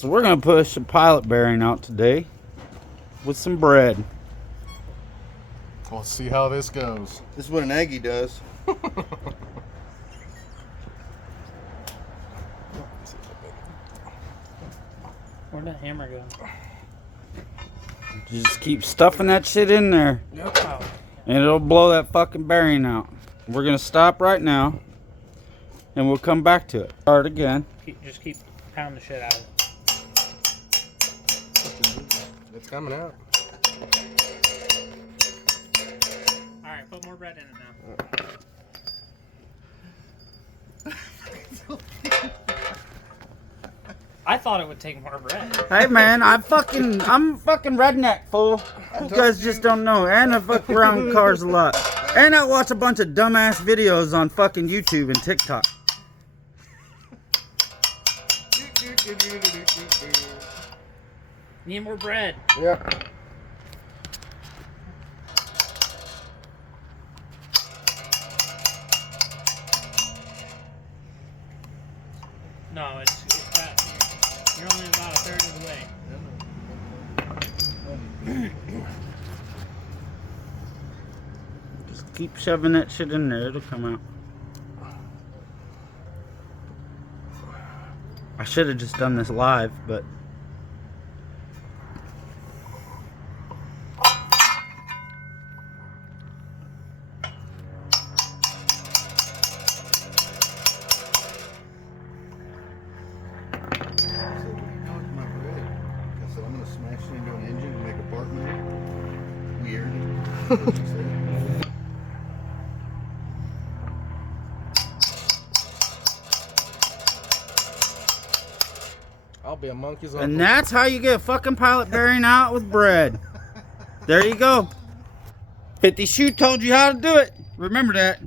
So we're gonna push a pilot bearing out today with some bread. Let's see how this goes. This is what an Aggie does. Where'd that hammer go? Just keep stuffing that shit in there, Oh. and it'll blow that fucking bearing out. We're gonna stop right now, and we'll come back to it. Start again. Just keep pounding the shit out of it. It's coming out. Alright, put more bread in it now. I thought it would take more bread. Hey man, I'm fucking redneck, fool. You guys just don't know. And I fuck around with cars a lot. And I watch a bunch of dumbass videos on fucking YouTube and TikTok. Need more bread. Yeah. No, it's got. You're only about a third of the way. Just keep shoving that shit in there. It'll come out. I should have just done this live, but... I'm gonna smash it into an engine and make a part number. Weird. I'll be a monkey's And uncle. that's how you get a fucking pilot bearing out with bread. There you go. 50 Shoe told you how to do it. Remember that.